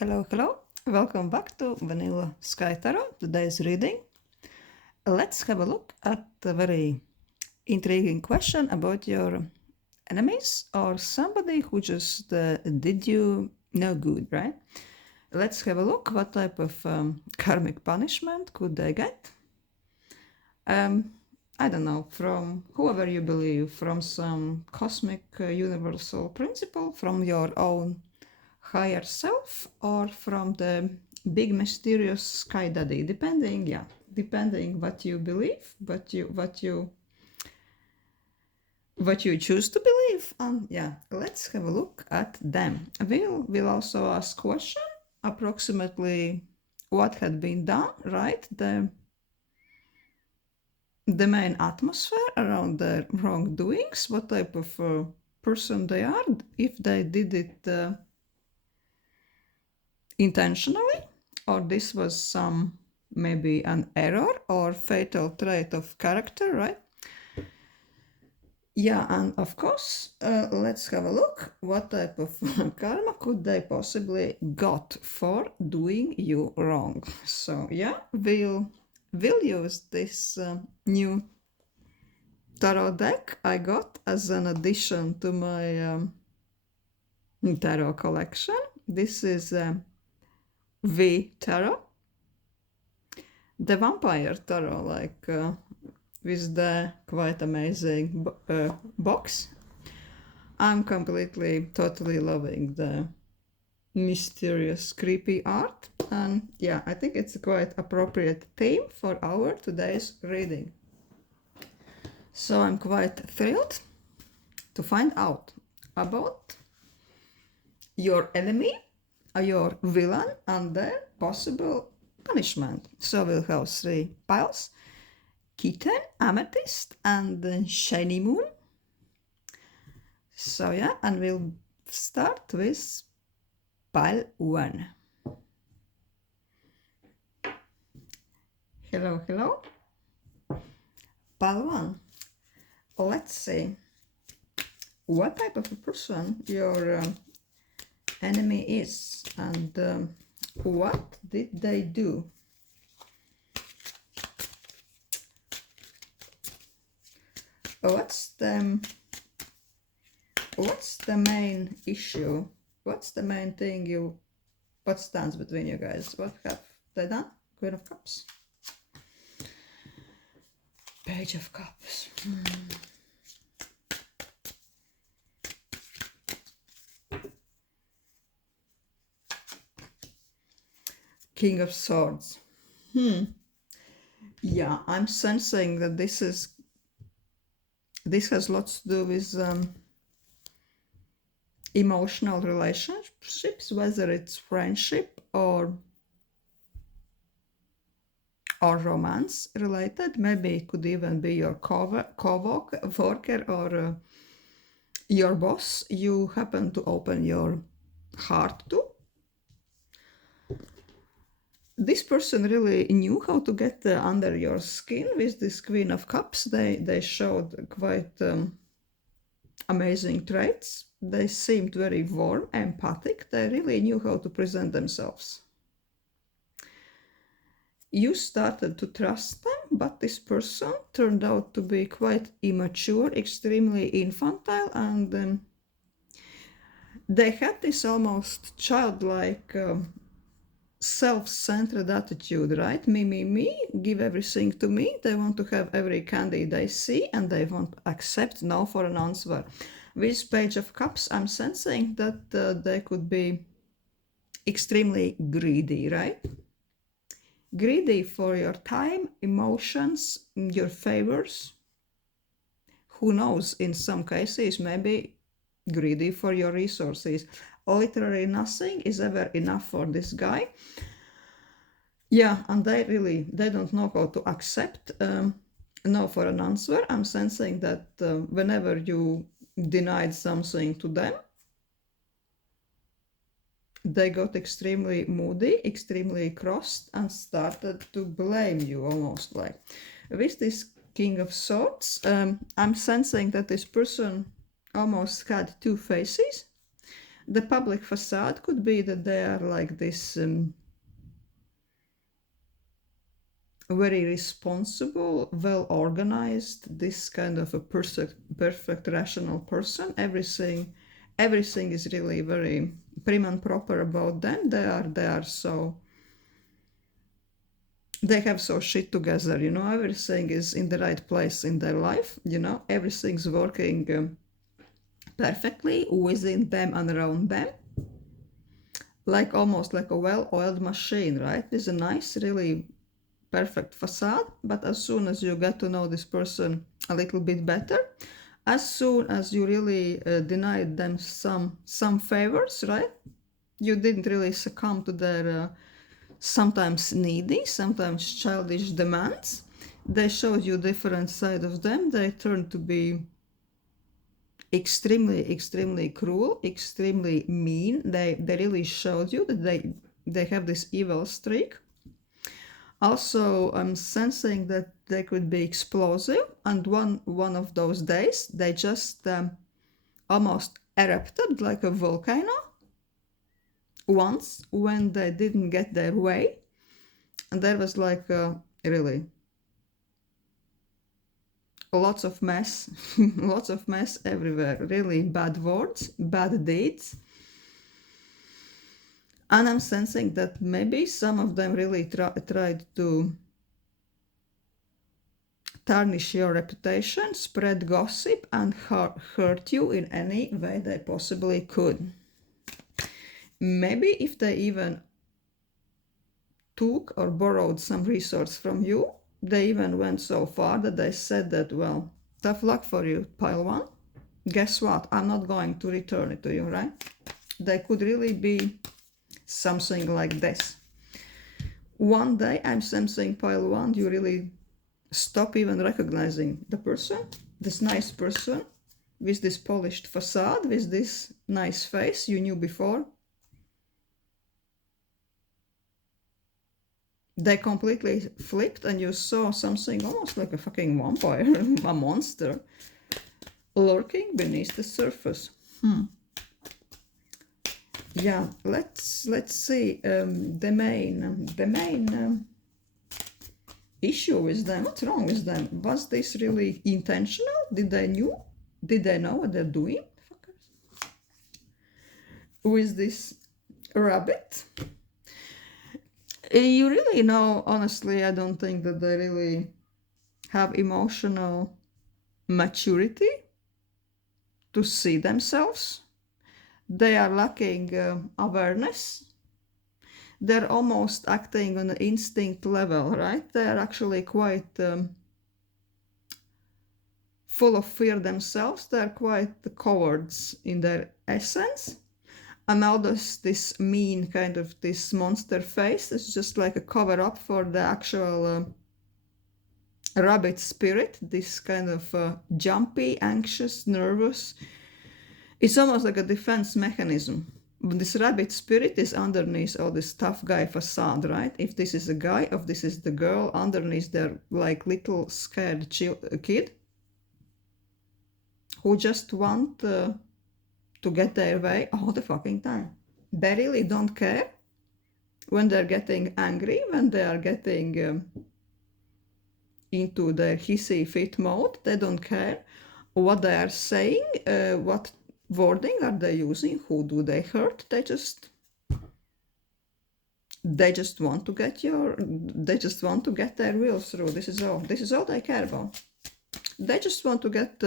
Hello, hello. Welcome back to Vanilla Sky Tarot. Today's reading. Let's have a look at a very intriguing question about your enemies or somebody who just did you no good, right? Let's have a look what type of karmic punishment could they get. I don't know, from whoever you believe, from some cosmic universal principle, from your own higher self, or from the big mysterious sky daddy, depending what you believe, what you choose to believe. Let's have a look at them. We'll also ask question approximately what had been done, right? The main atmosphere around the wrongdoings, what type of person they are, if they did it intentionally, or this was some maybe an error or fatal trait of character, right? Yeah, and of course, let's have a look what type of karma could they possibly got for doing you wrong. So yeah, we'll use this new tarot deck I got as an addition to my tarot collection. This is V tarot, the vampire tarot, like with the quite amazing box. I'm totally loving the mysterious, creepy art, and yeah, I think it's a quite appropriate theme for our today's reading. So I'm quite thrilled to find out about your enemy, your villain, and their possible punishment. So we'll have 3 piles: kitten, amethyst, and shiny moon. So yeah, and we'll start with pile 1. Hello, hello. Pile 1. Let's see what type of a person your enemy is, and what did they do. What's the main issue? What's the main thing what stands between you guys? What have they done? Queen of Cups. Page of Cups. King of Swords. Yeah, I'm sensing that this has lots to do with emotional relationships, whether it's friendship or romance related. Maybe it could even be your co-worker or your boss you happen to open your heart to. This person really knew how to get under your skin with this Queen of Cups. They showed quite amazing traits. They seemed very warm, empathic. They really knew how to present themselves. You started to trust them, but this person turned out to be quite immature, extremely infantile, and they had this almost childlike self-centered attitude, right? Me, give everything to me. They want to have every candy they see, and they won't accept no for an answer. With Page of Cups, I'm sensing that they could be extremely greedy, right? Greedy for your time, emotions, your favors. Who knows, in some cases, maybe greedy for your resources. Literally nothing is ever enough for this guy. Yeah, and they don't know how to accept no for an answer. I'm sensing that whenever you denied something to them, they got extremely moody, extremely crossed, and started to blame you, almost like. With this King of Swords, I'm sensing that this person almost had 2 faces. The public facade could be that they are like this very responsible, well organized, this kind of a perfect rational person. Everything is really very prim and proper about them. They are so, they have so shit together, everything is in the right place in their life, everything's working perfectly within them and around them, like almost like a well-oiled machine, right? It's a nice, really perfect facade, but as soon as you get to know this person a little bit better, as soon as you really denied them some favors, right? You didn't really succumb to their sometimes needy, sometimes childish demands. They showed you different side of them. They turned to be extremely cruel, extremely mean. They really showed you that they have this evil streak. Also, I'm sensing that they could be explosive, and one of those days they just almost erupted like a volcano once when they didn't get their way, and there was like really lots of mess, lots of mess everywhere. Really bad words, bad deeds. And I'm sensing that maybe some of them really tried to tarnish your reputation, spread gossip, and hurt you in any way they possibly could. Maybe if they even took or borrowed some resource from you, they even went so far that they said that, well, tough luck for you, pile one. Guess what? I'm not going to return it to you, right? They could really be something like this. One day I'm sensing pile one, you really stop even recognizing the person, this nice person with this polished facade, with this nice face you knew before. They completely flipped and you saw something almost like a fucking vampire, a monster, lurking beneath the surface. Yeah, let's see the main issue with them. What's wrong with them? Was this really intentional? Did they know what they're doing? Fuckers. With this rabbit? You really know, honestly, I don't think that they really have emotional maturity to see themselves. They are lacking awareness. They're almost acting on an instinct level, right? They are actually quite full of fear themselves. They're quite cowards in their essence. And now this mean kind of this monster face is just like a cover up for the actual rabbit spirit, this kind of jumpy, anxious, nervous. It's almost like a defense mechanism. This rabbit spirit is underneath all this tough guy facade, right? If this is a guy, if this is the girl, underneath they're like little scared kid who just want to get their way all the fucking time. They really don't care when they're getting angry, when they are getting into their hissy fit mode. They don't care what they are saying, what wording are they using, who do they hurt. They just want to get their will through. This is all they care about. They just want to get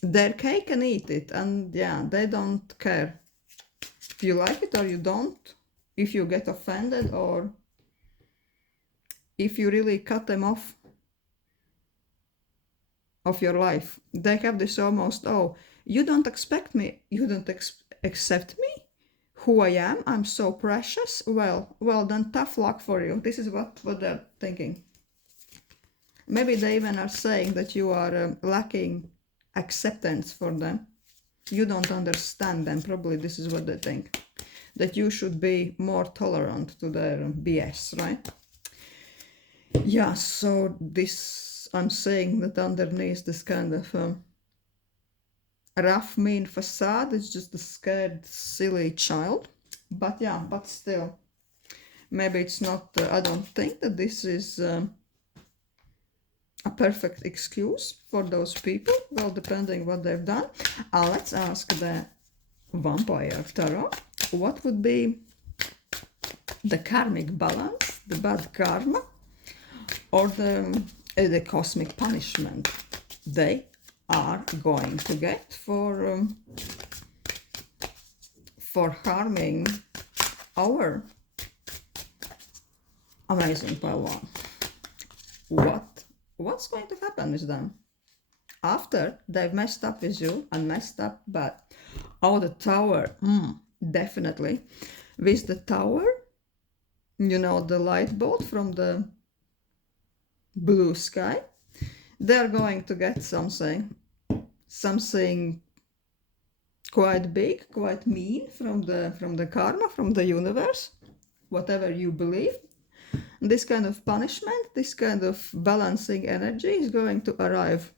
their cake and eat it, and yeah, they don't care if you like it or you don't, if you get offended or if you really cut them off of your life. They have this almost, oh, you don't expect me, you don't accept me, who I am, I'm so precious, well then tough luck for you. This is what they're thinking. Maybe they even are saying that you are lacking acceptance for them. You don't understand them. Probably this is what they think. That you should be more tolerant to their BS, right? Yeah, so this, I'm saying that underneath this kind of rough, mean facade. It's just a scared, silly child. But yeah, but still, maybe it's not, I don't think that this is a perfect excuse for those people. Well, depending what they've done. Let's ask the vampire tarot. What would be the karmic balance, the bad karma, or the cosmic punishment they are going to get for harming our amazing Padawan? What's going to happen with them after they've messed up with you and messed up bad? Oh, the tower. Definitely. With the tower, you know, the light bolt from the blue sky, they're going to get something quite big, quite mean from the karma, from the universe, whatever you believe. This kind of punishment, this kind of balancing energy is going to arrive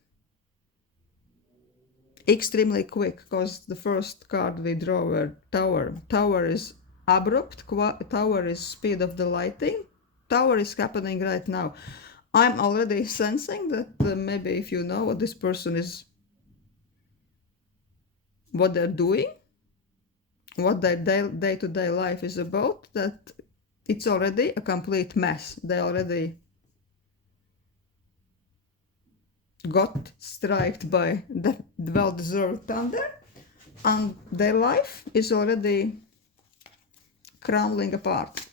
extremely quick, because the first card we draw were tower. Tower is abrupt, tower is speed of the lighting. Tower is happening right now. I'm already sensing that maybe if you know what this person is, what they're doing, what their day-to-day life is about, that it's already a complete mess. They already got struck by the well-deserved thunder, and their life is already crumbling apart.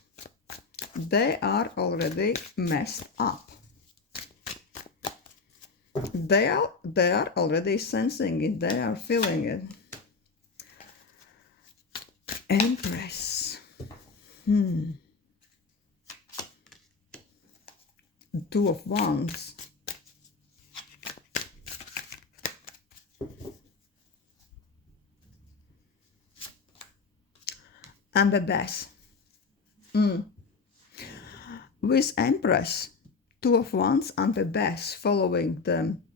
They are already messed up. They are already sensing it. They are feeling it. Empress. Two of Wands. And the Death. With Empress, Two of Wands and the Death following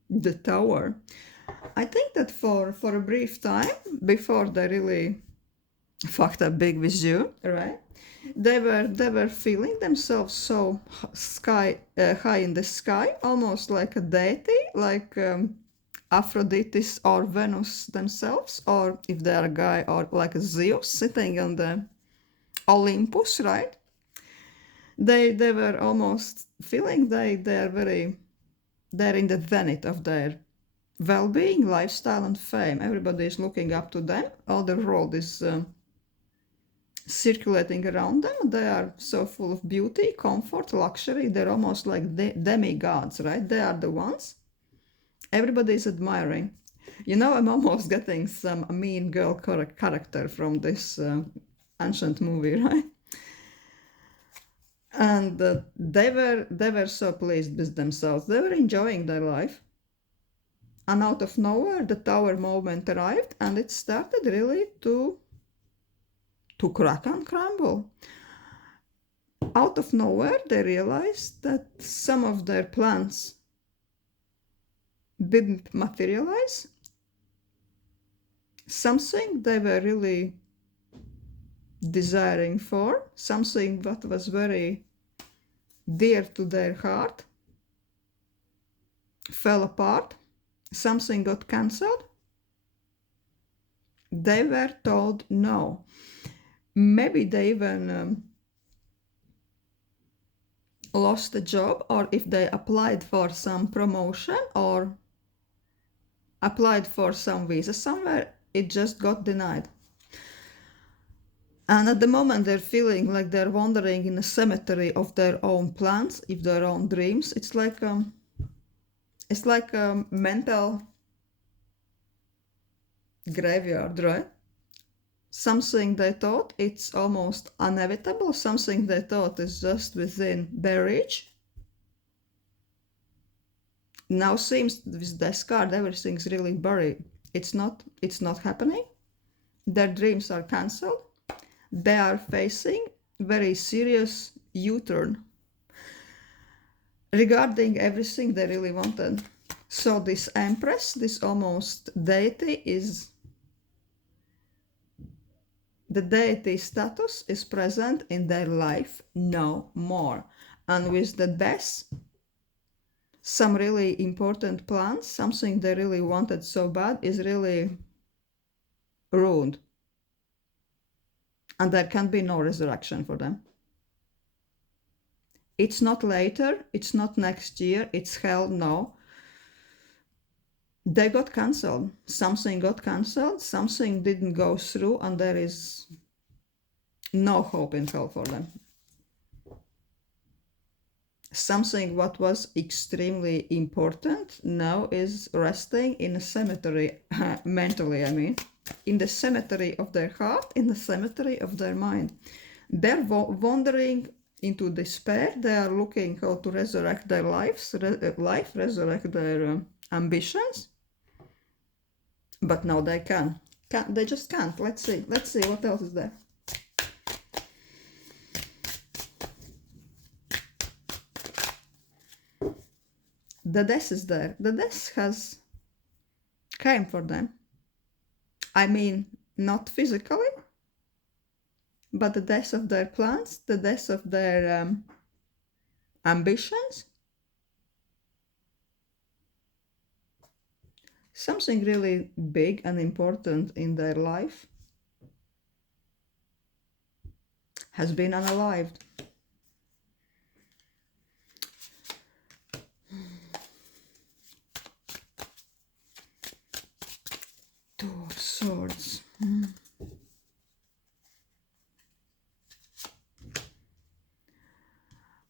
the Tower, I think that for a brief time, before they really fucked up big with you, right? They were feeling themselves so high in the sky, almost like a deity, like Aphrodite or Venus themselves, or if they're a guy, or like a Zeus sitting on the Olympus, right? They were almost feeling they're in the zenith of their well-being, lifestyle, and fame. Everybody is looking up to them. All the world is circulating around them. They are so full of beauty, comfort, luxury. They're almost like demigods, right? They are the ones everybody is admiring. You know, I'm almost getting some mean girl character from this ancient movie, right? And they were so pleased with themselves. They were enjoying their life. And out of nowhere, the tower moment arrived, and it started really to crack and crumble. Out of nowhere, they realized that some of their plans didn't materialize. Something they were really desiring for, something that was very dear to their heart, fell apart. Something got cancelled. They were told no. Maybe they even lost a job, or if they applied for some promotion or applied for some visa somewhere, it just got denied. And at the moment they're feeling like they're wandering in a cemetery of their own plans, of their own dreams. It's like a mental graveyard, right? Something they thought it's almost inevitable, something they thought is just within their reach. Now seems with this card everything's really buried. It's not happening. Their dreams are cancelled. They are facing very serious U-turn regarding everything they really wanted. So this empress, this almost deity, is the deity status is present in their life no more. And with the death, some really important plans, something they really wanted so bad, is really ruined. And there can be no resurrection for them. It's not later, it's not next year, it's hell no. They got cancelled. Something got cancelled, something didn't go through, and there is no hope in hell for them. Something what was extremely important now is resting in a cemetery, mentally, I mean, in the cemetery of their heart, in the cemetery of their mind. They're wandering into despair. They are looking how to resurrect their resurrect their ambitions. But no, they can't. They just can't. Let's see what else is there. The death is there. The death has came for them. I mean, not physically, but the death of their plans, the death of their ambitions. Something really big and important in their life has been unalived. Two of Swords.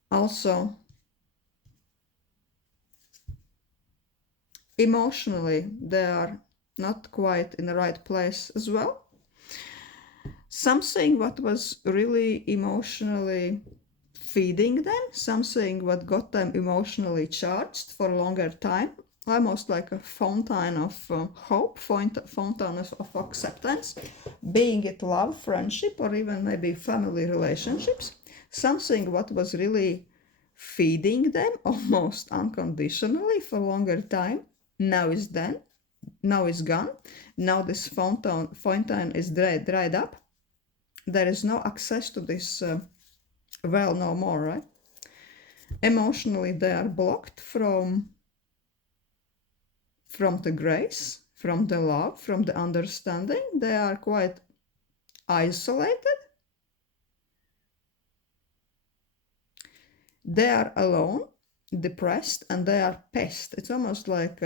Also, emotionally, they are not quite in the right place as well. Something what was really emotionally feeding them, something what got them emotionally charged for a longer time, almost like a fountain of hope, fountain of acceptance, being it love, friendship, or even maybe family relationships. Something what was really feeding them almost unconditionally for a longer time, now is gone. Now this fountain is dried up. There is no access to this well no more, right? Emotionally, they are blocked from the grace, from the love, from the understanding. They are quite isolated. They are alone, depressed, and they are pissed. It's almost like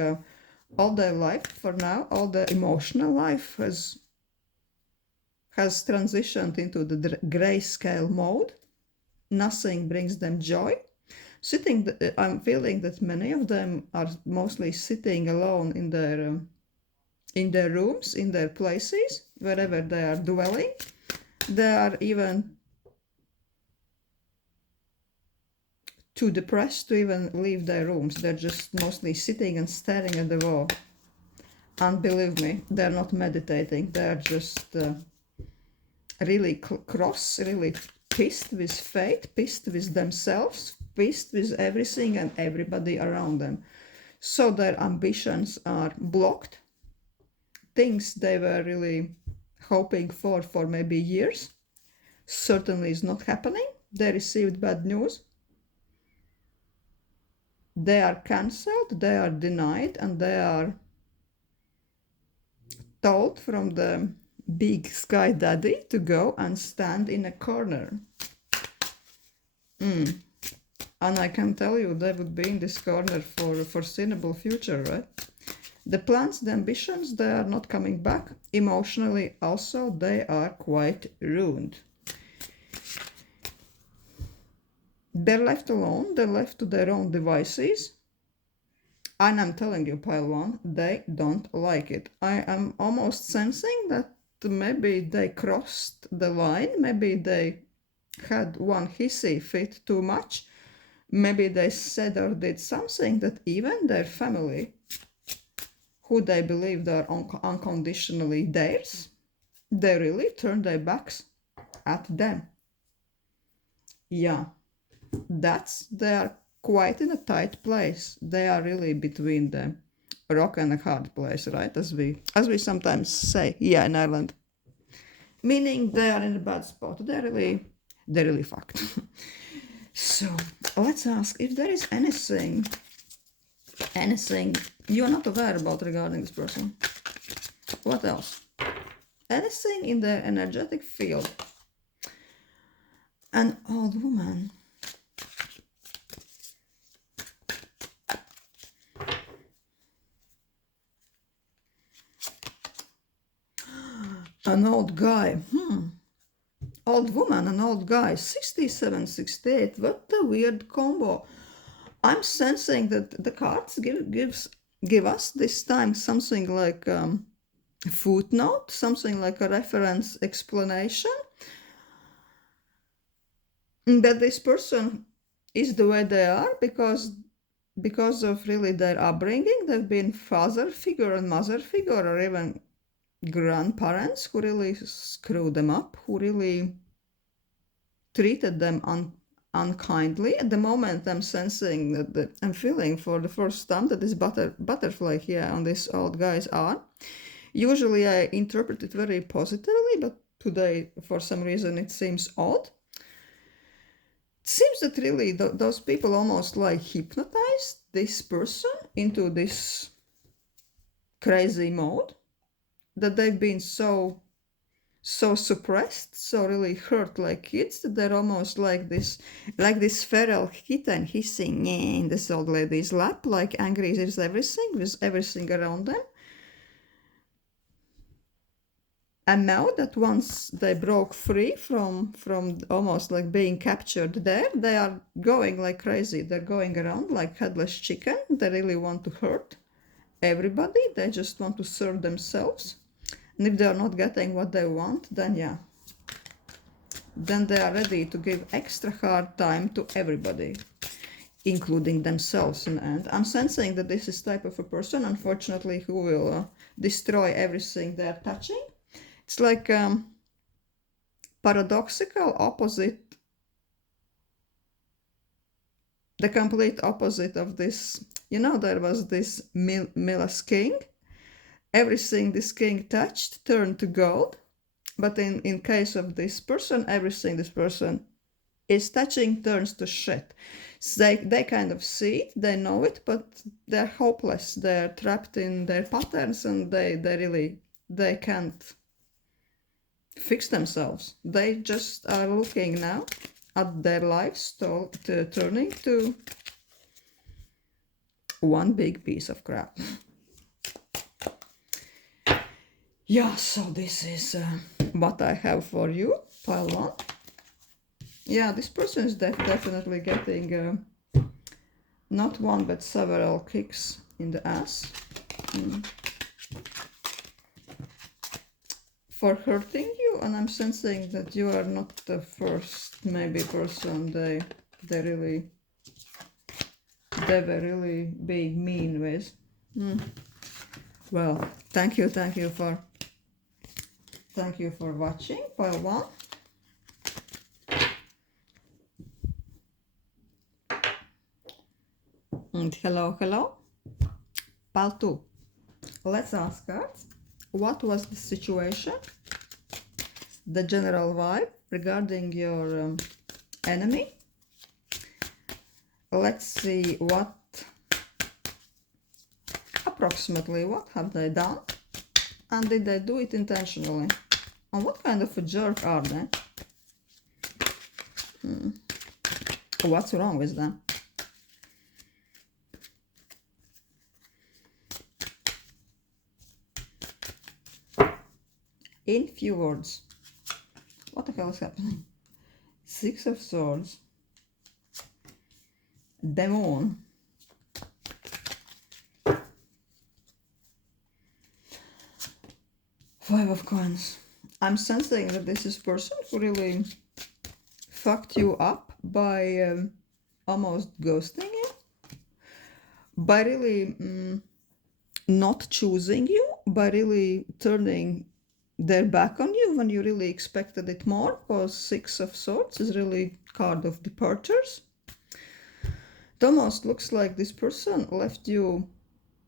all their life for now, all the emotional life has transitioned into the grayscale mode. Nothing brings them joy. I'm feeling that many of them are mostly sitting alone in their rooms, in their places, wherever they are dwelling. They are even too depressed to even leave their rooms. They're just mostly sitting and staring at the wall. And believe me, they're not meditating. They're just really cross, really pissed with fate, pissed with themselves, pissed with everything and everybody around them. So their ambitions are blocked. Things they were really hoping for maybe years certainly is not happening. They received bad news. They are cancelled, they are denied, and they are told from the big sky daddy to go and stand in a corner. And I can tell you they would be in this corner for a foreseeable future, right? The plans, the ambitions, they are not coming back. Emotionally also, they are quite ruined. They're left alone, they're left to their own devices. And I'm telling you, pile one, they don't like it. I am almost sensing that maybe they crossed the line, maybe they had one hissy fit too much, maybe they said or did something that even their family, who they believed are unconditionally theirs, they really turned their backs at them. Yeah, they are quite in a tight place. They are really between them. rock and a hard place, right? As we sometimes say, yeah, in Ireland. Meaning they are in a bad spot. They're really fucked. So let's ask if there is anything you're not aware about regarding this person. What else? Anything in their energetic field. An old woman. An old guy. Old woman, an old guy. 67, 68. What a weird combo. I'm sensing that the cards give us this time something like a footnote, something like a reference explanation. That this person is the way they are because of really their upbringing. They've been father figure and mother figure, or even grandparents who really screwed them up, who really treated them unkindly. At the moment, I'm sensing that I'm feeling for the first time that this butterfly here on this old guy's arm. Usually I interpret it very positively, but today for some reason it seems odd. It seems that really those people almost like hypnotized this person into this crazy mode, that they've been so suppressed, so really hurt like kids, that they're almost like this feral kitten hissing in this old lady's lap, like angry is everything, with everything around them. And now that once they broke free from almost like being captured there, they are going like crazy. They're going around like headless chicken. They really want to hurt everybody. They just want to serve themselves. And if they are not getting what they want, then yeah. Then they are ready to give extra hard time to everybody, including themselves in the end. I'm sensing that this is type of a person, unfortunately, who will destroy everything they're touching. It's like paradoxical opposite, the complete opposite of this. There was this Milas king. Everything this king touched turned to gold. But in case of this person, everything this person is touching turns to shit. So they kind of see it, they know it, but they're hopeless. They're trapped in their patterns, and they can't fix themselves. They just are looking now at their lives turning to one big piece of crap. Yeah, so this is what I have for you, pile 1. Yeah, this person is definitely getting not one but several kicks in the ass. For hurting you, and I'm sensing that you are not the first maybe person they were really being mean with. Well, thank you for watching pile 1. And hello pile 2. Let's ask cards. What was the situation, the general vibe regarding your enemy? Let's see approximately what have they done, and did they do it intentionally, and what kind of a jerk are they? What's wrong with them? In few words, what the hell is happening? 6 of Swords, the Moon, Five of Coins. I'm sensing that this is person who really fucked you up by almost ghosting you, by really not choosing you, by really turning their back on you when you really expected it more, because 6 of Swords is really card of departures. It almost looks like this person left you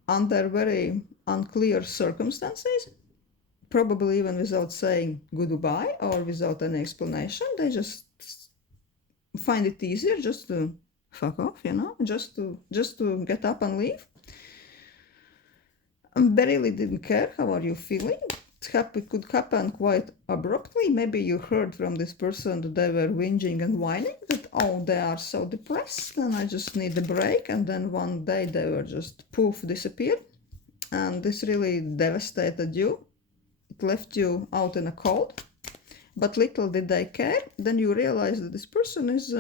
under very unclear circumstances, probably even without saying goodbye or without any explanation. They just find it easier just to fuck off, just to get up and leave. And barely didn't care how are you feeling. It could happen quite abruptly. Maybe you heard from this person that they were whinging and whining that, oh, they are so depressed and I just need a break. And then one day they were just poof, disappeared. And this really devastated you. It left you out in a cold. But little did they care. Then you realize that this person is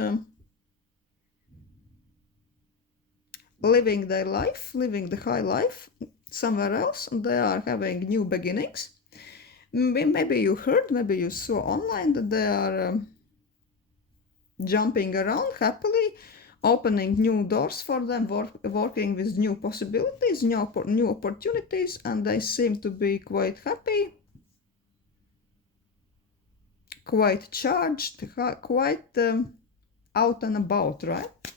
living their life, living the high life somewhere else, and they are having new beginnings. Maybe you heard, maybe you saw online that they are jumping around happily, opening new doors for them, working with new possibilities, new opportunities, and they seem to be quite happy, quite charged, quite out and about, right?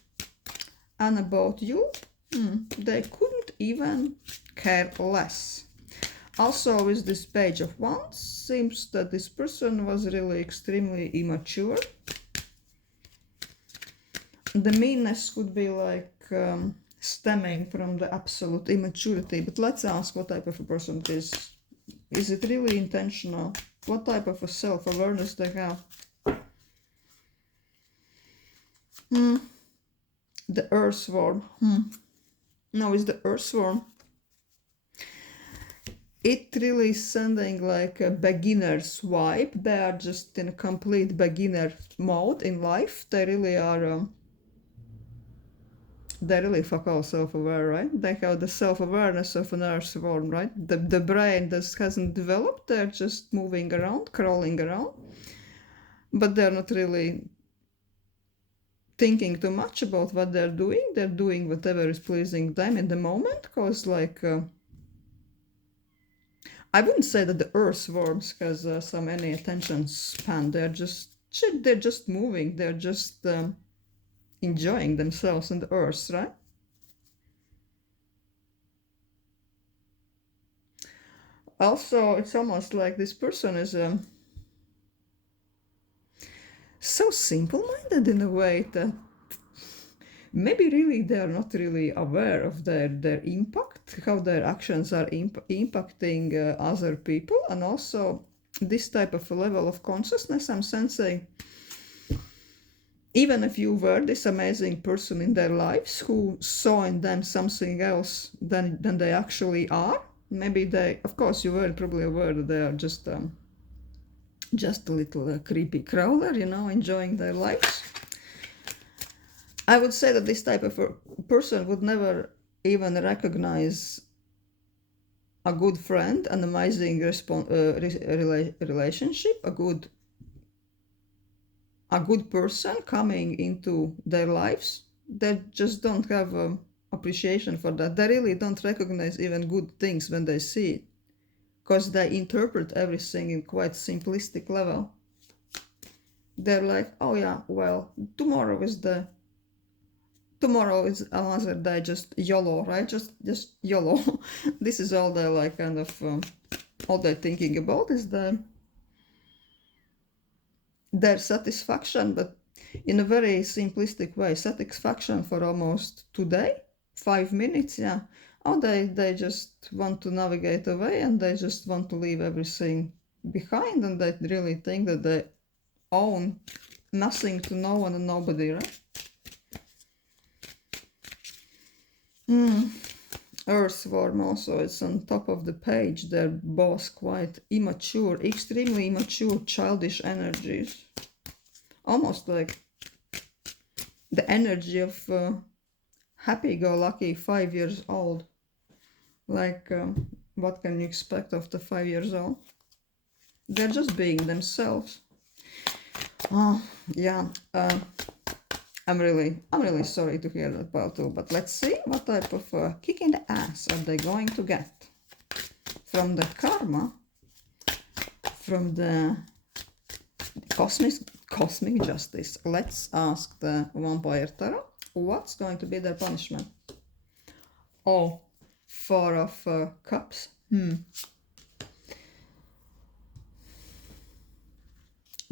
And about you, they couldn't even care less. Also, with this Page of Wands, seems that this person was really extremely immature. The meanness could be like stemming from the absolute immaturity, but let's ask what type of a person it is. Is it really intentional? What type of a self-awareness they have? The earthworm. No, it's the earthworm. It really is sending like a beginner's vibe. They are just in a complete beginner mode in life. They really are. They really fuck all self-aware, right? They have the self-awareness of an earthworm, right? The brain just hasn't developed. They're just moving around, crawling around, but they're not really thinking too much about what they're doing. They're doing whatever is pleasing them in the moment, because like I wouldn't say that the earthworms has some any attention span. They're just moving. They're just enjoying themselves in the earth, right? Also, it's almost like this person is so simple-minded in a way that maybe really they are not really aware of their impact, how their actions are impacting other people, and also this type of a level of consciousness I'm sensing. Even if you were this amazing person in their lives who saw in them something else than they actually are, maybe they, of course, you weren't probably aware that they are just a little creepy crawler, enjoying their lives. I would say that this type of a person would never even recognize a good friend, an amazing relationship, a good person coming into their lives. They just don't have appreciation for that. They really don't recognize even good things when they see it, because they interpret everything in quite simplistic level. They're like, oh yeah, well, tomorrow is another day, just YOLO, right? Just YOLO. This is all they're like kind of all they're thinking about is their satisfaction, but in a very simplistic way. Satisfaction for almost today, 5 minutes, yeah. Oh, they just want to navigate away, and they just want to leave everything behind, and they really think that they own nothing to no one and nobody, right? Earthworm also is on top of the page. They're both quite immature, extremely immature, childish energies. Almost like the energy of happy-go-lucky 5 years old. Like, what can you expect of the 5 years old? They're just being themselves. Oh, yeah. I'm really sorry to hear that part too, but let's see what type of kick in the ass are they going to get from the karma, from the cosmic justice. Let's ask the Vampire Tarot, what's going to be their punishment? Oh, Four of Cups.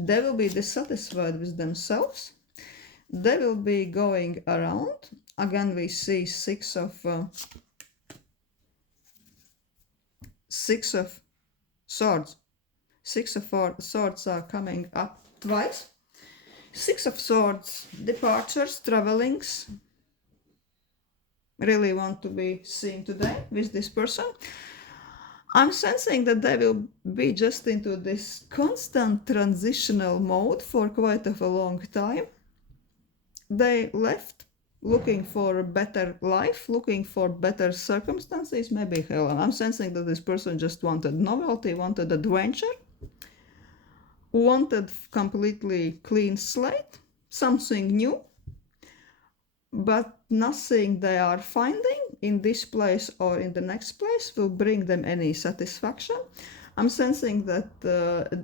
They will be dissatisfied with themselves. They will be going around. Again, we see Six of Swords. Six of Swords are coming up twice. Six of Swords, departures, travelings. Really want to be seen today with this person. I'm sensing that they will be just into this constant transitional mode for quite a long time. They left looking for a better life, looking for better circumstances. Maybe hell, I'm sensing that this person just wanted novelty, wanted adventure, wanted completely clean slate, something new, but nothing they are finding in this place or in the next place will bring them any satisfaction. I'm sensing that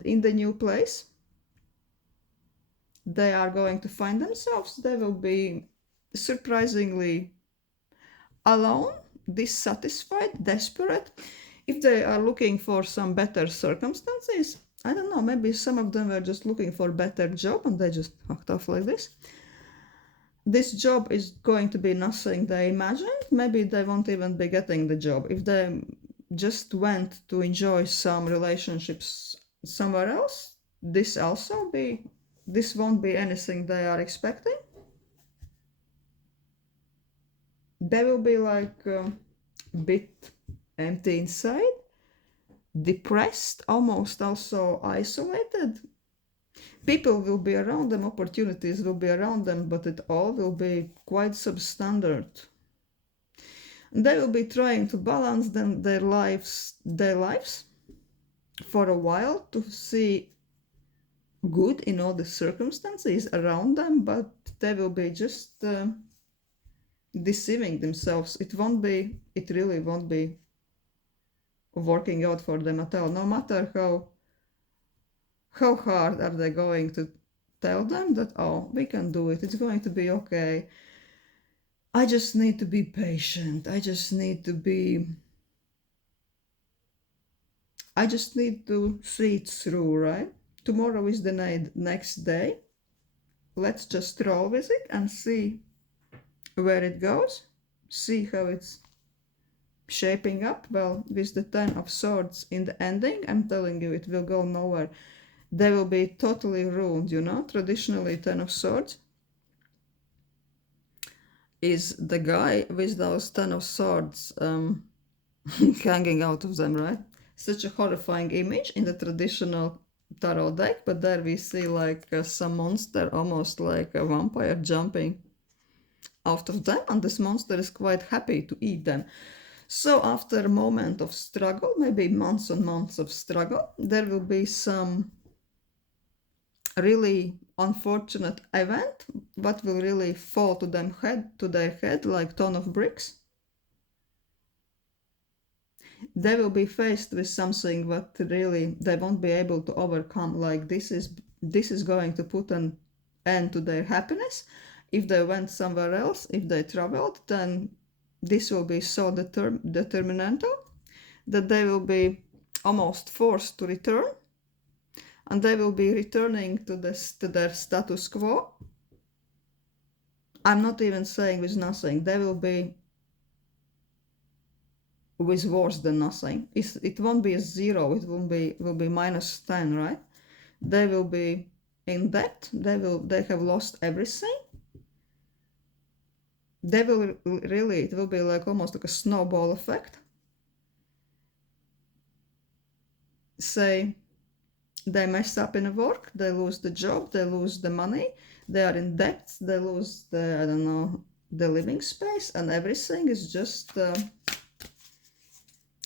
in the new place they are going to find themselves. They will be surprisingly alone, dissatisfied, desperate. If they are looking for some better circumstances, I don't know, maybe some of them were just looking for a better job and they just fucked off like this. This job is going to be nothing they imagined. Maybe they won't even be getting the job. If they just went to enjoy some relationships somewhere else, this won't be anything they are expecting. They will be like a bit empty inside, depressed, almost also isolated. People will be around them, opportunities will be around them, but it all will be quite substandard. They will be trying to balance their lives for a while to see good in all the circumstances around them, but they will be just deceiving themselves. It really won't be working out for them at all, no matter how hard are they going to tell them that, oh, we can do it, it's going to be okay. I just need to be patient. I just need to see it through, right? Tomorrow is the next day. Let's just roll with it and see where it goes. See how it's shaping up. Well, with the Ten of Swords in the ending, I'm telling you, it will go nowhere. They will be totally ruined, you know? Traditionally, Ten of Swords is the guy with those Ten of Swords hanging out of them, right? Such a horrifying image in the traditional tarot deck, but there we see like some monster, almost like a vampire, jumping out of them, and this monster is quite happy to eat them. So after a moment of struggle, maybe months and months of struggle, there will be some really unfortunate event, what will really fall to their head like ton of bricks. They will be faced with something that really they won't be able to overcome. Like this is going to put an end to their happiness. If they went somewhere else, if they traveled, then this will be so determinantal that they will be almost forced to return, and they will be returning to their status quo. I'm not even saying with nothing. They will be with worse than nothing. It won't be a zero. It will be minus 10, right? They will be in debt. They have lost everything. It will be like almost like a snowball effect. Say they mess up in work, they lose the job, they lose the money, they are in debt, they lose the living space, and everything is just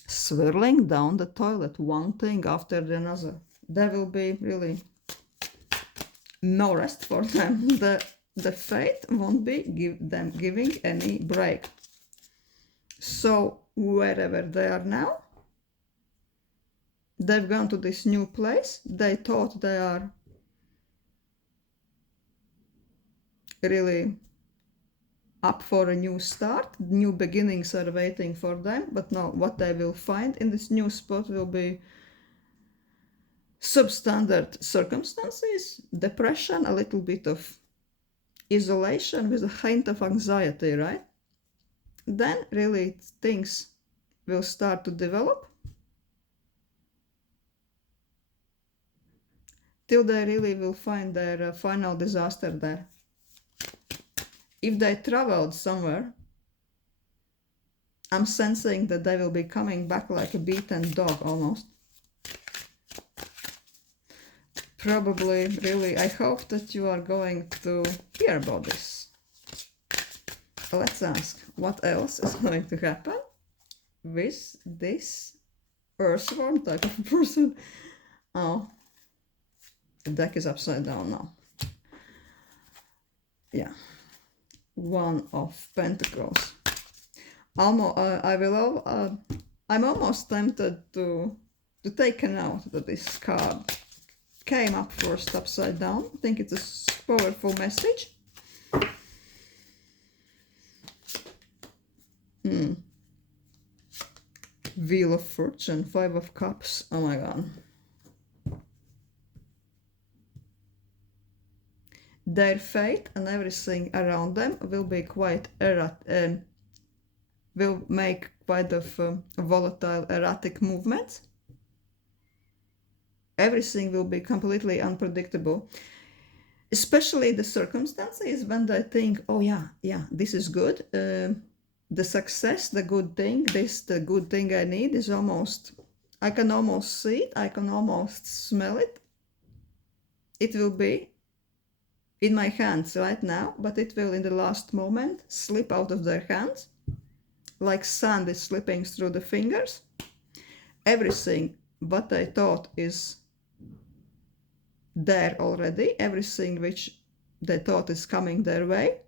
swirling down the toilet, one thing after another. There will be really no rest for them. The fate won't be giving any break. So wherever they are now, they've gone to this new place. They thought they are really up for a new start. New beginnings are waiting for them, but now what they will find in this new spot will be substandard circumstances, depression, a little bit of isolation with a hint of anxiety, right? Then really things will start to develop till they really will find their final disaster there. If they traveled somewhere, I'm sensing that they will be coming back like a beaten dog almost. Probably, really, I hope that you are going to hear about this. Let's ask, what else is going to happen with this earthworm type of person? Oh, the deck is upside down now. Yeah, One of Pentacles. I'm almost tempted to take a note that this card came up first upside down. I think it's a powerful message. Wheel of Fortune, 5 of Cups. Oh my god. Their fate and everything around them will be quite will make quite of volatile, erratic movements. Everything will be completely unpredictable, especially the circumstances when they think, oh yeah, this is good. The success, the good thing, the good thing I need is almost, I can almost see it, I can almost smell it. It will be in my hands right now, but it will in the last moment slip out of their hands, like sand is slipping through the fingers. Everything what I thought is there already, everything which they thought is coming their way,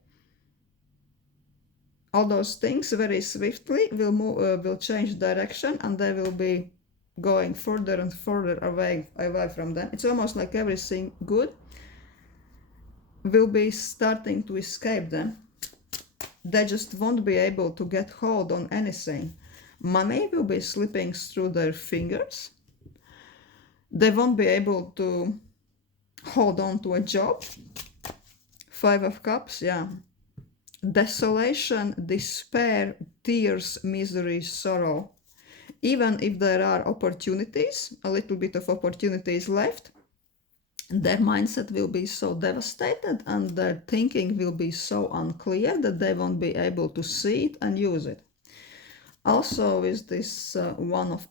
all those things very swiftly will change direction, and they will be going further and further away from them. It's almost like everything good will be starting to escape them. They just won't be able to get hold on anything. Money will be slipping through their fingers. They won't be able to hold on to a job. 5 of Cups, yeah. Desolation, despair, tears, misery, sorrow. Even if there are opportunities, a little bit of opportunities left, their mindset will be so devastated and their thinking will be so unclear that they won't be able to see it and use it. Also is this One of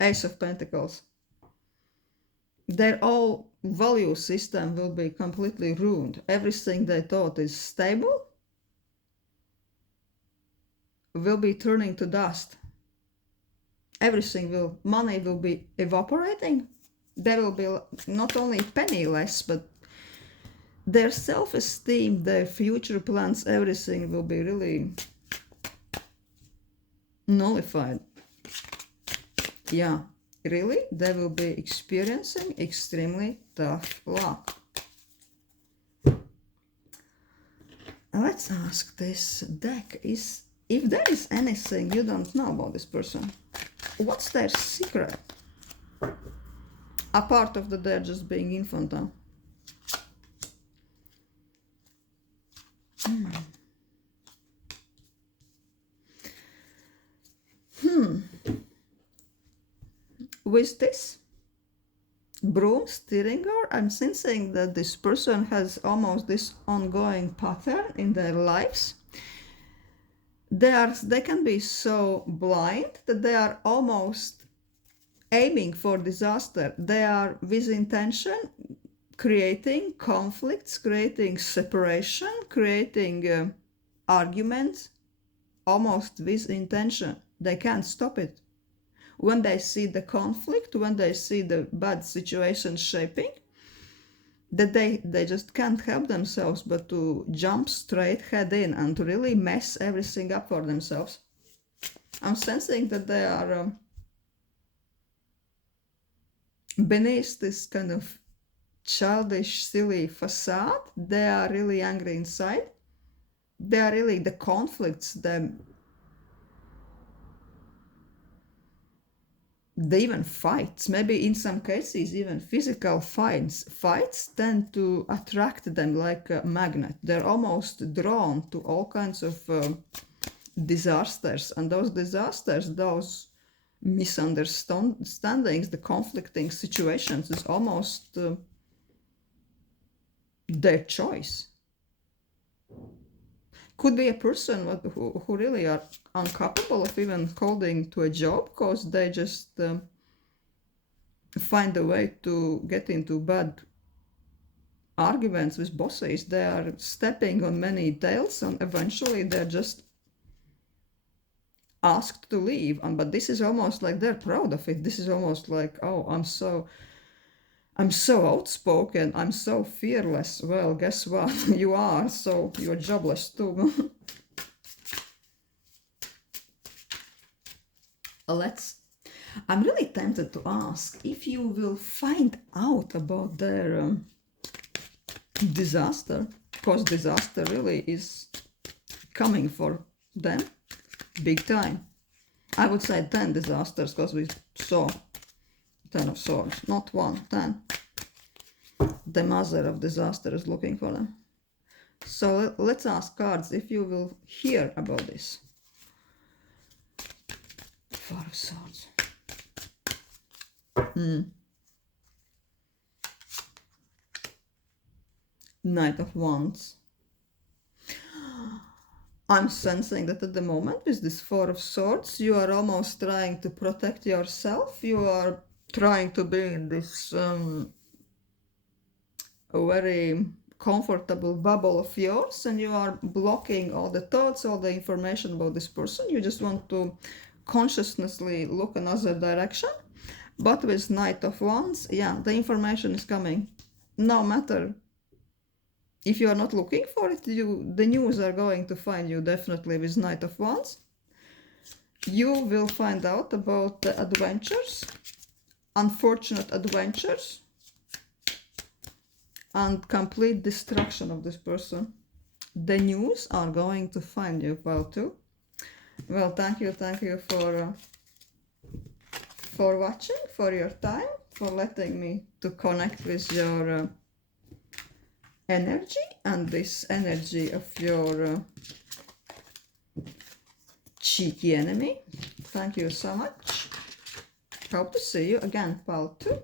Ace of Pentacles. Their whole value system will be completely ruined. Everything they thought is stable will be turning to dust. Money will be evaporating. They will be not only penniless, but their self-esteem, their future plans, everything will be really nullified. Yeah, really, they will be experiencing extremely tough luck. Let's ask this deck, if there is anything you don't know about this person, what's their secret? Apart of that they're just being infantile. With this broom steering her, I'm sensing that this person has almost this ongoing pattern in their lives. They can be so blind that they are almost aiming for disaster. They are with intention creating conflicts, creating separation, creating arguments, almost with intention. They can't stop it. When they see the conflict, when they see the bad situation shaping, that they just can't help themselves but to jump straight head in and to really mess everything up for themselves. I'm sensing that they are beneath this kind of childish, silly facade. They are really angry inside. They are really the conflicts, the even fights, maybe in some cases even physical fights tend to attract them like a magnet. They're almost drawn to all kinds of disasters, and those disasters, those misunderstandings, the conflicting situations is almost their choice. Could be a person who really are incapable of even holding to a job because they just find a way to get into bad arguments with bosses. They are stepping on many tails and eventually they're just asked to leave. But this is almost like they're proud of it. This is almost like, oh, I'm so outspoken, I'm so fearless. Well, guess what? You are, so you're jobless too. I'm really tempted to ask if you will find out about their disaster, because disaster really is coming for them big time. I would say 10 disasters, because we saw 10 of swords, not 1, 10. The mother of disaster is looking for them. So let's ask cards if you will hear about this. 4 of swords. Knight of Wands. I'm sensing that at the moment with this 4 of Swords, you are almost trying to protect yourself. You are trying to be in this a very comfortable bubble of yours, and you are blocking all the thoughts, all the information about this person. You just want to consciously look another direction. But with Knight of Wands, yeah, the information is coming. No matter if you are not looking for it, the news are going to find you definitely with Knight of Wands. You will find out about the adventures, unfortunate adventures, and complete destruction of this person. The news are going to find you well too. Well, thank you for watching, for your time, for letting me to connect with your energy and this energy of your cheeky enemy. Thank you so much. Hope to see you again, part 2.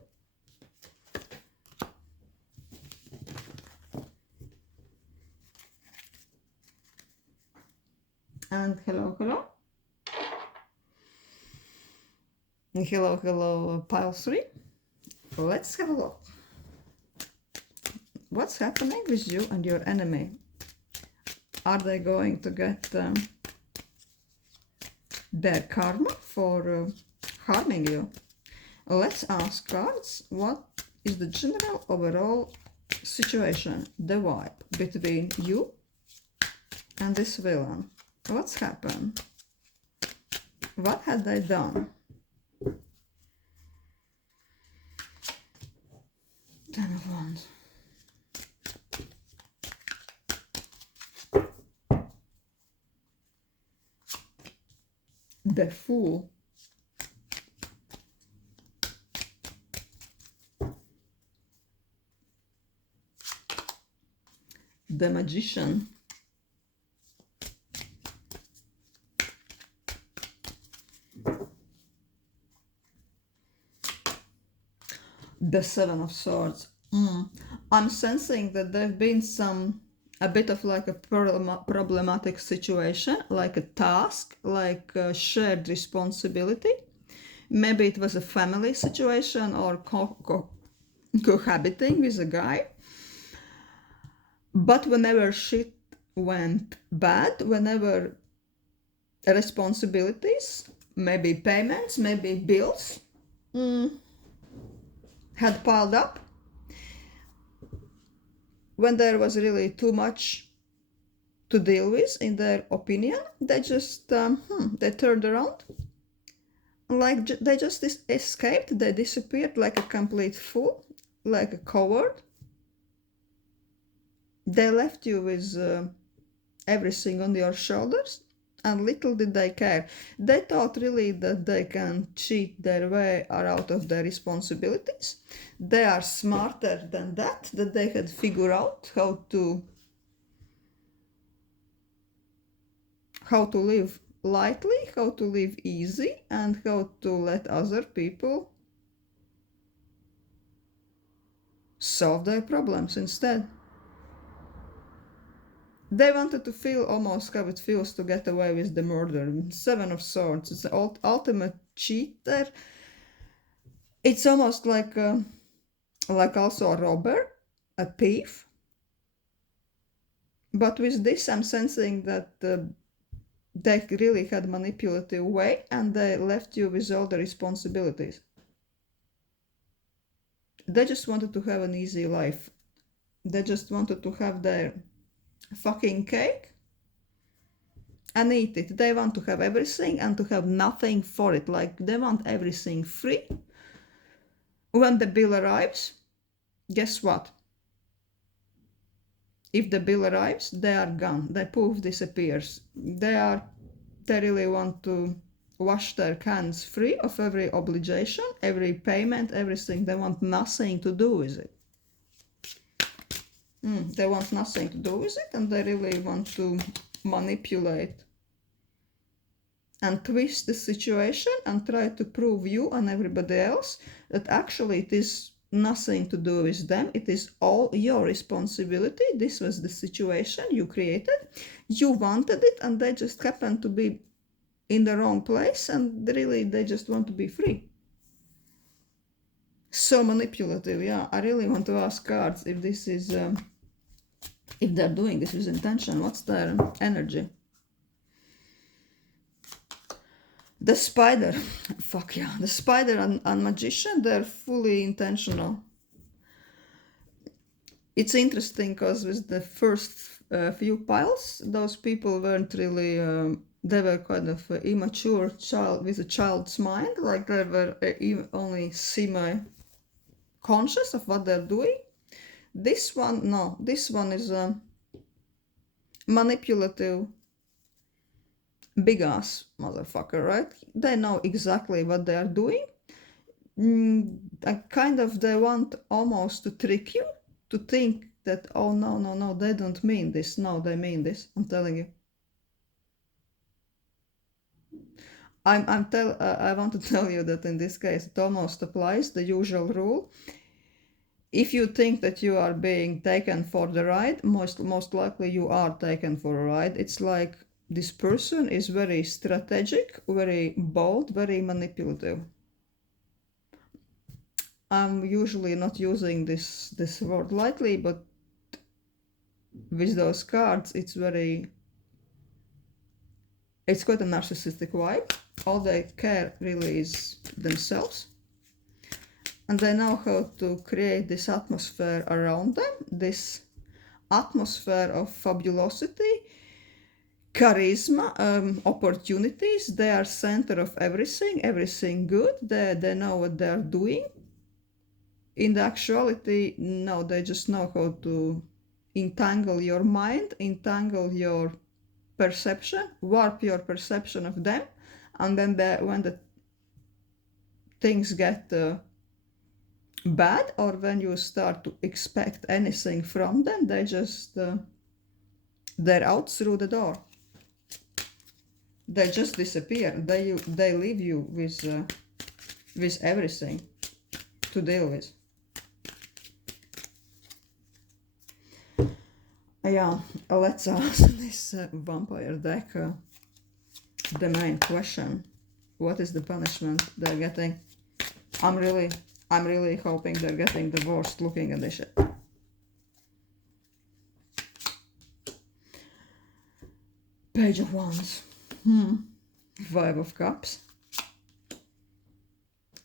And hello, hello. And hello, pile 3. Let's have a look. What's happening with you and your enemy? Are they going to get their karma for harming you? Let's ask cards. What is the general overall situation, the vibe between you and this villain? What's happened? What had they done? 10 of Wands. The Fool. The Magician. The 7 of Swords. I'm sensing that there've been a bit of like a problematic situation, like a task, like a shared responsibility. Maybe it was a family situation or cohabiting with a guy. But whenever shit went bad, whenever responsibilities, maybe payments, maybe bills, had piled up, when there was really too much to deal with, in their opinion, they just they turned around, like they just escaped. They disappeared like a complete fool, like a coward, They left you with everything on your shoulders, and little did they care. They thought really that they can cheat their way out of their responsibilities. They are smarter than that they had figured out how to live lightly, how to live easy, and how to let other people solve their problems instead. They wanted to feel almost how it feels to get away with the murder. Seven of Swords, it's the ultimate cheater. It's almost like also a robber, a thief. But with this, I'm sensing that they really had manipulative way, and they left you with all the responsibilities. They just wanted to have an easy life. They just wanted to have their fucking cake and eat it. They want to have everything and to have nothing for it. Like, they want everything free. When the bill arrives, guess what? If the bill arrives, they are gone. The poof disappears. They really want to wash their hands free of every obligation, every payment, everything. They want nothing to do with it. They want nothing to do with it, and they really want to manipulate and twist the situation and try to prove you and everybody else that actually it is nothing to do with them. It is all your responsibility. This was the situation you created. You wanted it, and they just happened to be in the wrong place, and really they just want to be free. So manipulative. Yeah, I really want to ask cards if this is if they're doing this with intention. What's their energy? The Spider. Fuck yeah. The Spider and Magician, they're fully intentional. It's interesting because with the first few piles, those people weren't really they were kind of immature child with a child's mind, like they were only semi-conscious of what they're doing. This one, no, this one is manipulative big ass motherfucker, right? They know exactly what they are doing. They want almost to trick you to think that, oh no, they don't mean this. No, they mean this. I'm telling you. I want to tell you that in this case it almost applies the usual rule. If you think that you are being taken for the ride, most likely you are taken for a ride. It's like this person is very strategic, very bold, very manipulative. I'm usually not using this word lightly, but with those cards, it's quite a narcissistic vibe. All they care really is themselves. And they know how to create this atmosphere around them, this atmosphere of fabulosity, charisma, opportunities. They are center of everything good. They know what they are doing. In the actuality, no, they just know how to entangle your mind, entangle your perception, warp your perception of them, and then when the things get bad, or when you start to expect anything from them, they're out through the door. They just disappear. They leave you with everything to deal with. Yeah, let's ask this vampire deck the main question. What is the punishment they're getting? I'm really hoping they're getting divorced looking at this shit. Page of Wands. Five of Cups.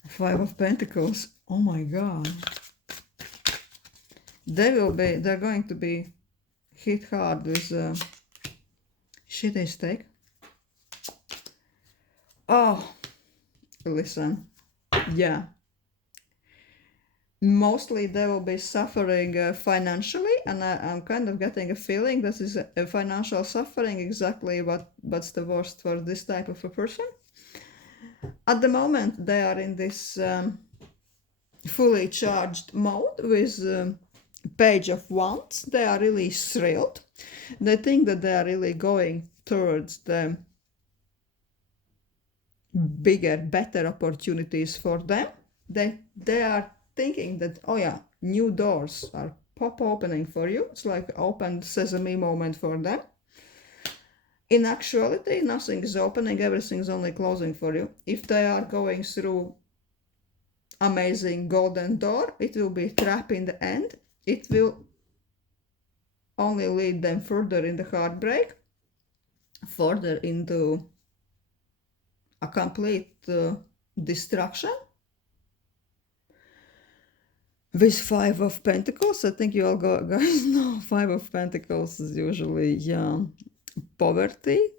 Five of Pentacles. Oh my god. They're going to be hit hard with shitty steak. Oh, listen. Yeah. mostly they will be suffering financially, and I'm kind of getting a feeling this is a financial suffering, exactly what's the worst for this type of a person. At the moment they are in this fully charged mode with page of wands. They are really thrilled. They think that they are really going towards the bigger, better opportunities for them. They are thinking that, oh yeah, new doors are pop opening for you. It's like open sesame moment for them. In actuality, nothing is opening, everything's only closing for you. If they are going through amazing golden door, it will be a trap in the end. It will only lead them further in the heartbreak, further into a complete destruction. With Five of Pentacles, I think you all guys know Five of Pentacles is usually poverty,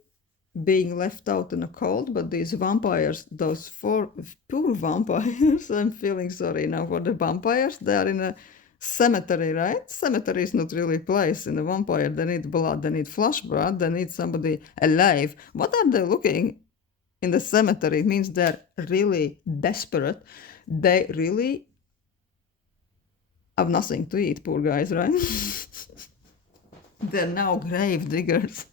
being left out in the cold, but these vampires, those four poor vampires, I'm feeling sorry now for the vampires, they are in a cemetery, right? Cemetery is not really a place in a vampire. They need blood, they need flesh blood, they need somebody alive. What are they looking in the cemetery? It means they're really desperate. They really have nothing to eat, poor guys, right? They're now grave diggers.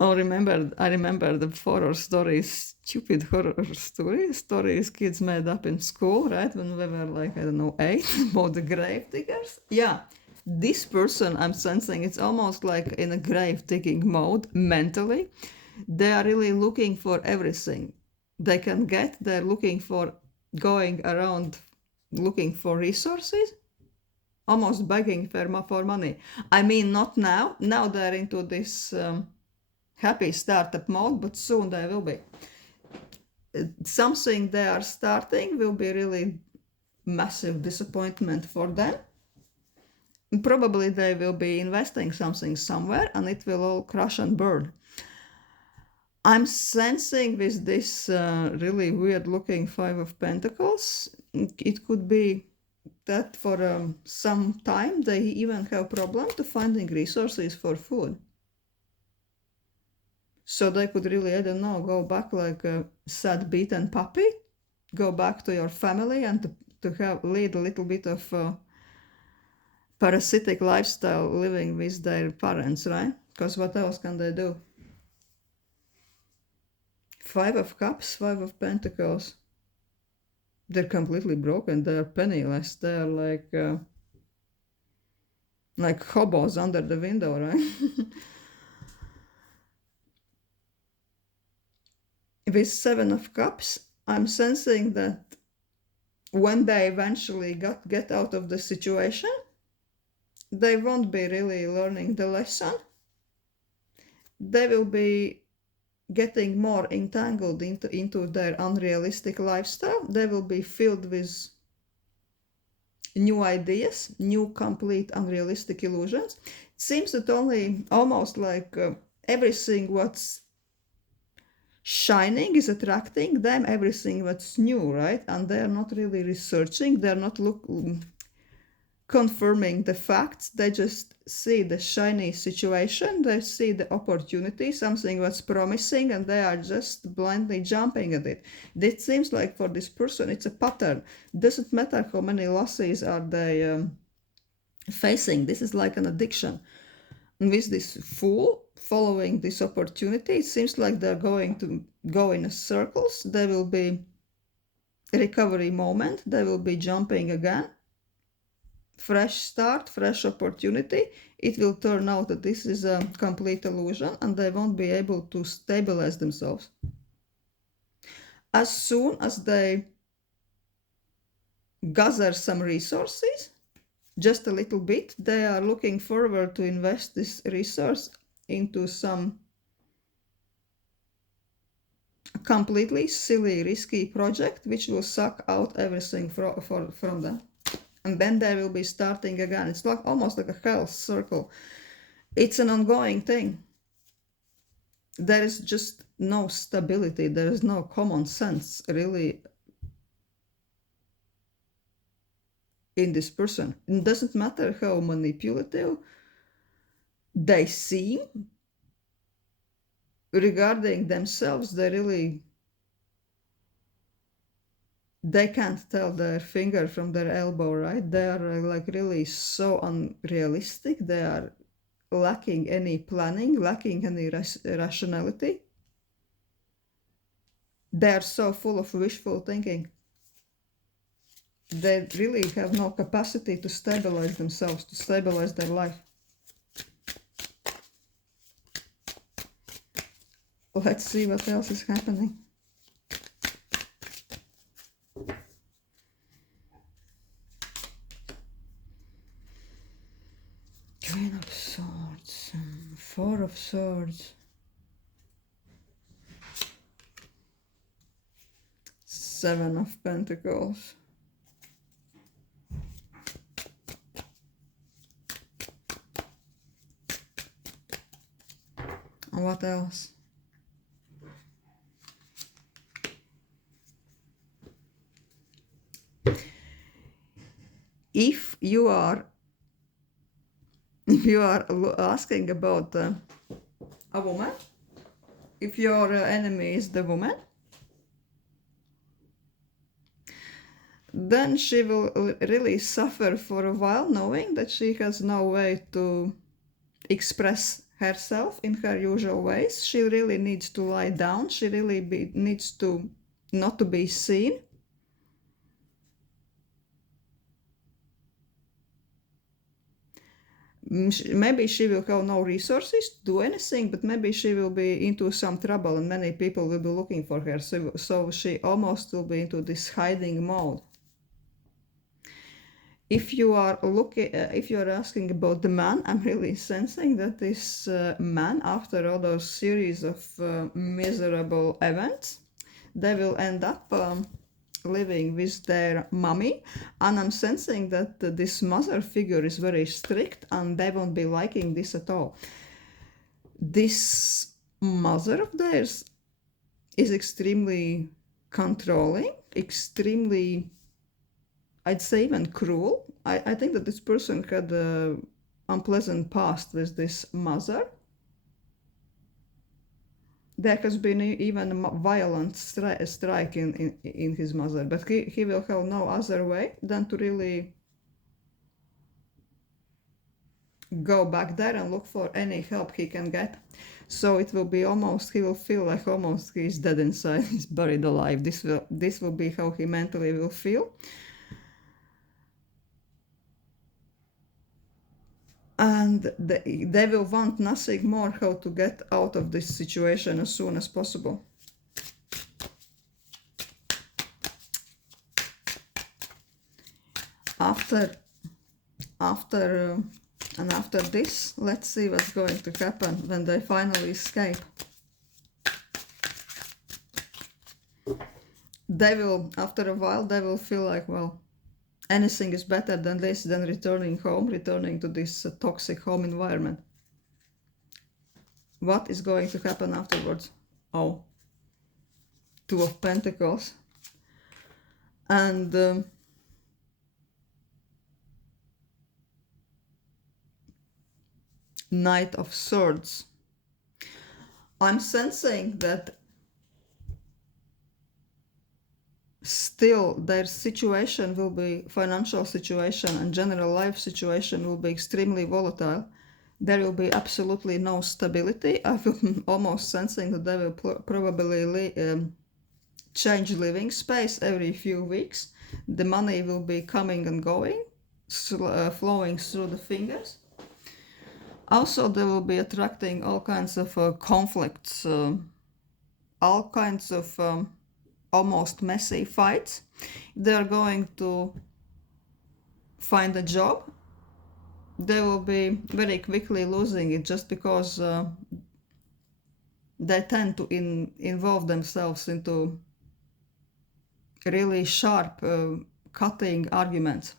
Oh, I remember the horror stories, stupid horror stories kids made up in school, right? When we were like, I don't know, 8, about the grave diggers. Yeah, this person I'm sensing, it's almost like in a grave digging mode mentally. They are really looking for everything they can get. They're looking for going around looking for resources, almost begging for money. I mean, not now. Now they're into this happy startup mode, but soon they will be. Something they are starting will be really massive disappointment for them. Probably they will be investing something somewhere and it will all crash and burn. I'm sensing with this really weird looking Five of Pentacles, it could be that for some time they even have problem to finding resources for food. So they could really, I don't know, go back like a sad beaten puppy, go back to your family and to have lead a little bit of parasitic lifestyle living with their parents, right? Because what else can they do? Five of Cups, Five of Pentacles. They're completely broken. They're penniless. They're like hobos under the window, right? With Seven of Cups, I'm sensing that when they eventually get out of the situation, they won't be really learning the lesson. They will be getting more entangled into their unrealistic lifestyle. They will be filled with new ideas, new complete unrealistic illusions. It seems that only almost like everything what's shining is attracting them, everything what's new, right? And they're not really researching, they're not confirming the facts. They just see the shiny situation, they see the opportunity, something that's promising, and they are just blindly jumping at it. It seems like for this person it's a pattern. Doesn't matter how many losses are they facing. This is like an addiction. And with this fool following this opportunity, it seems like they're going to go in circles. There will be a recovery moment, they will be jumping again, fresh start, fresh opportunity. It will turn out that this is a complete illusion and they won't be able to stabilize themselves. As soon as they gather some resources, just a little bit, they are looking forward to invest this resource into some completely silly, risky project which will suck out everything from them. And then they will be starting again. It's like almost like a hell circle. It's an ongoing thing. There is just no stability. There is no common sense, really. in this person. It doesn't matter how manipulative they seem regarding themselves, they can't tell their finger from their elbow, right? They are like really so unrealistic. They are lacking any planning, lacking any rationality. They are so full of wishful thinking. They really have no capacity to stabilize themselves, to stabilize their life. Let's see what else is happening. Queen of Swords, Four of Swords, Seven of Pentacles. What else? If you are asking about a woman, if your enemy is the woman, then she will really suffer for a while, knowing that she has no way to express herself in her usual ways. She really needs to lie down. She really needs to not to be seen. Maybe she will have no resources to do anything, but maybe she will be into some trouble and many people will be looking for her. So she almost will be into this hiding mode. If you are asking about the man, I'm really sensing that this man, after all those series of miserable events, they will end up living with their mommy, and I'm sensing that this mother figure is very strict and they won't be liking this at all. This mother of theirs is extremely controlling, extremely, I'd say, even cruel. I think that this person had an unpleasant past with this mother. There has been even a violent strike in his mother, but he will have no other way than to really go back there and look for any help he can get. So it will be almost, he will feel like almost he's dead inside, he's buried alive. This will be how he mentally will feel. And they will want nothing more how to get out of this situation as soon as possible. After this, let's see what's going to happen when they finally escape. They will, after a while, they will feel like, well, anything is better than this, than returning home, returning to this toxic home environment. What is going to happen afterwards? Oh, Two of Pentacles. And Knight of Swords. I'm sensing that still their situation will be, financial situation and general life situation will be extremely volatile. There will be absolutely no stability. I'm almost sensing that they will probably change living space every few weeks. The money will be coming and going, flowing through the fingers. Also, they will be attracting all kinds of conflicts, all kinds of almost messy fights. They are going to find a job. They will be very quickly losing it just because they tend to involve themselves into really sharp, cutting arguments.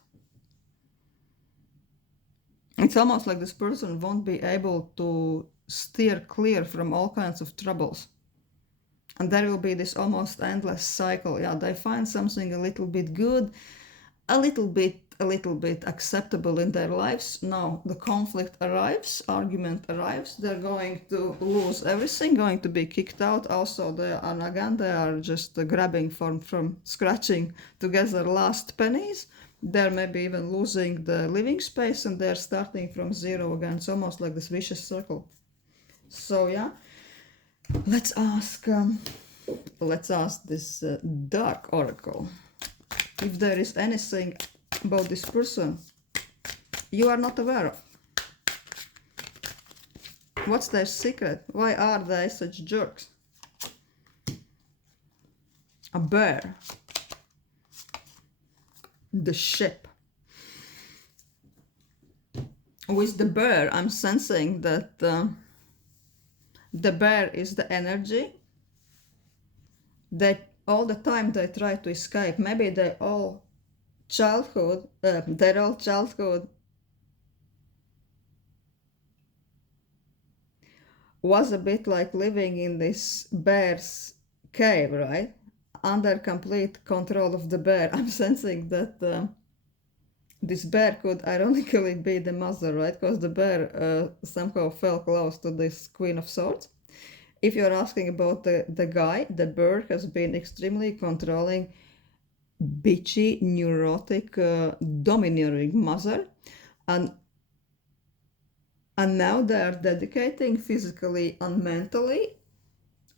It's almost like this person won't be able to steer clear from all kinds of troubles. And there will be this almost endless cycle. Yeah, they find something a little bit good, a little bit a little bit acceptable in their lives. No, the conflict arrives, argument arrives, they're going to lose everything, going to be kicked out. Also, and again, they are just grabbing from scratching together last pennies. They're maybe even losing the living space and they're starting from zero again. It's almost like this vicious circle. So yeah, let's ask this dark oracle if there is anything about this person you are not aware of. What's their secret? Why are they such jerks? A bear. The ship. With the bear, I'm sensing that the bear is the energy that all the time they try to escape. Maybe their all childhood was a bit like living in this bear's cave, right? Under complete control of the bear. I'm sensing that this bear could ironically be the mother, right? Because the bear somehow fell close to this Queen of Swords. If you're asking about the guy, the bear has been extremely controlling, bitchy, neurotic, domineering mother. And now they are dedicating physically and mentally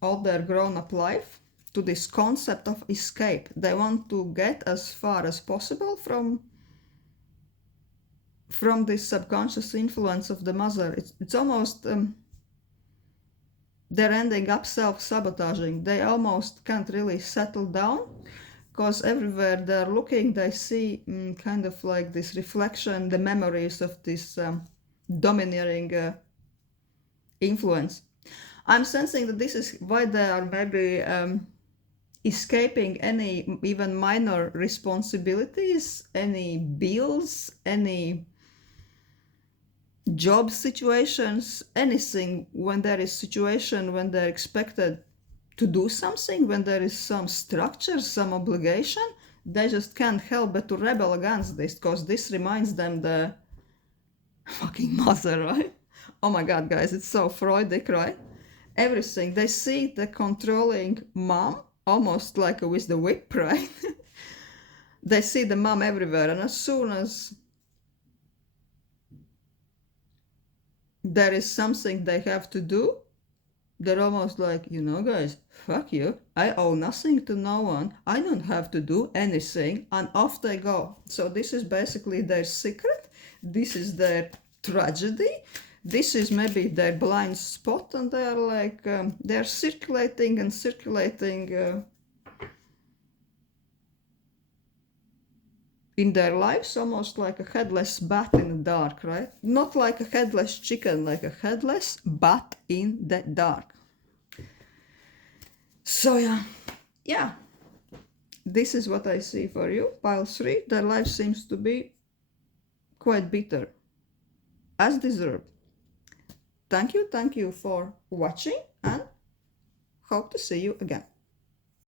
all their grown-up life to this concept of escape. They want to get as far as possible from this subconscious influence of the mother. It's almost they're ending up self-sabotaging. They almost can't really settle down because everywhere they're looking they see kind of like this reflection, the memories of this domineering influence. I'm sensing that this is why they are maybe escaping any even minor responsibilities, any bills, any job situations, anything. When there is situation when they're expected to do something, when there is some structure, some obligation, they just can't help but to rebel against this, because this reminds them the fucking mother, right? Oh my god, guys, it's so Freudic, right? Everything. They see the controlling mom almost like with the whip, right? They see the mom everywhere, and as soon as there is something they have to do, they're almost like, guys, fuck you. I owe nothing to no one. I don't have to do anything. And off they go. So this is basically their secret. This is their tragedy. This is maybe their blind spot. And they're like, they're circulating and circulating in their lives, almost like a headless bat in the dark, right? Not like a headless chicken, like a headless bat in the dark. So yeah, this is what I see for you, pile 3. Their life seems to be quite bitter, as deserved. Thank you for watching, and hope to see you again.